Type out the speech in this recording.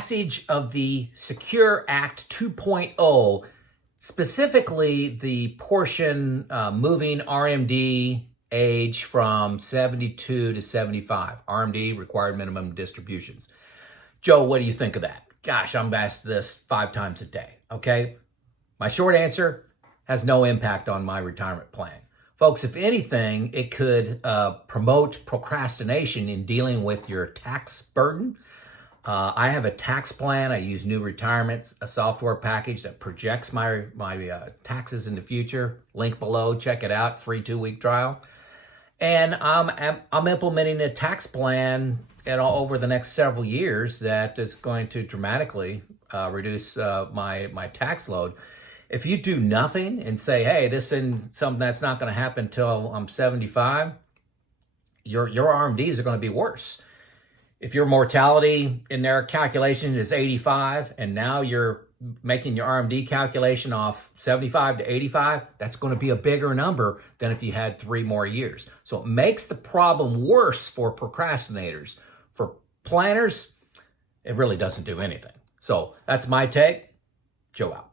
passage of the Secure Act 2.0, specifically the portion moving RMD age from 72 to 75, RMD, required minimum distributions. Joe, what do you think of that? Gosh, I'm asked this 5 times a day, okay? My short answer, has no impact on my retirement plan. Folks, if anything, it could promote procrastination in dealing with your tax burden. I have a tax plan. I use New Retirement, a software package that projects my taxes in the future. Link below, check it out, free 2-week trial. And I'm implementing a tax plan over the next several years that is going to dramatically reduce my tax load. If you do nothing and say, hey, this isn't something that's not going to happen until I'm 75, your RMDs are going to be worse. If your mortality in their calculation is 85 and now you're making your RMD calculation off 75 to 85, that's going to be a bigger number than if you had 3 more years. So it makes the problem worse for procrastinators. For planners, it really doesn't do anything. So that's my take. Joe out.